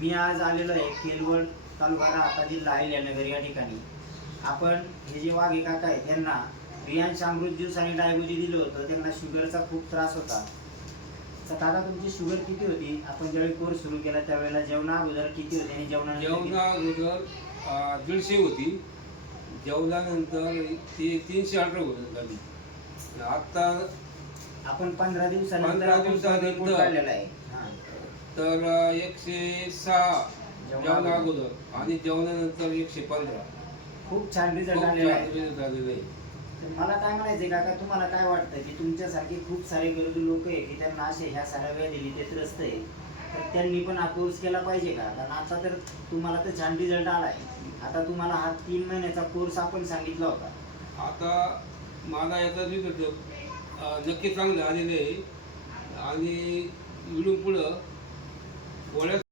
मी आज आलेलो आहे केलवड तालुका राहता जिल्हा अहिल्यानगर या ठिकाणी. आपण हे जे वाघे काका आहेत त्यांना रियांश अमृत ज्यूस आणि डायबोजी दिलं होतं. त्यांना शुगरचा खूप त्रास होता. तर दादा तुमची शुगर किती होती? आपण ज्यावेळी कोर्स सुरू केला त्यावेळेला जेवणा अगोदर किती होती आणि जेवणा अगोदर 150 होती. जेवल्यानंतर ती 318 होत झाली. आता आपण 15 दिवसानंतर दिवसानंतर काढलेला आहे. तर 106 जेवणा अगोदर आणि जेवणानंतर 115. खूप छान रिझल्ट आलेला आहे. आहे. तर मला काय म्हणायचंय काका, तुम्हाला काय वाटतं की तुमच्यासारखे खूप सारे गरजू लोक आहे की त्यांना असे ह्या साऱ्या व्याधी ते त्रस्त आहे, तर त्यांनी पण हा कोर्स केला पाहिजे का? कारण आता तर तुम्हाला तर छान रिझल्ट आलाय. आता तुम्हाला हा 3 महिन्याचा कोर्स आपण सांगितला होता. आता मला याचा रिझल्ट नक्की चांगलं आलेलं आहे आणि इकडून पुढं गोळ्या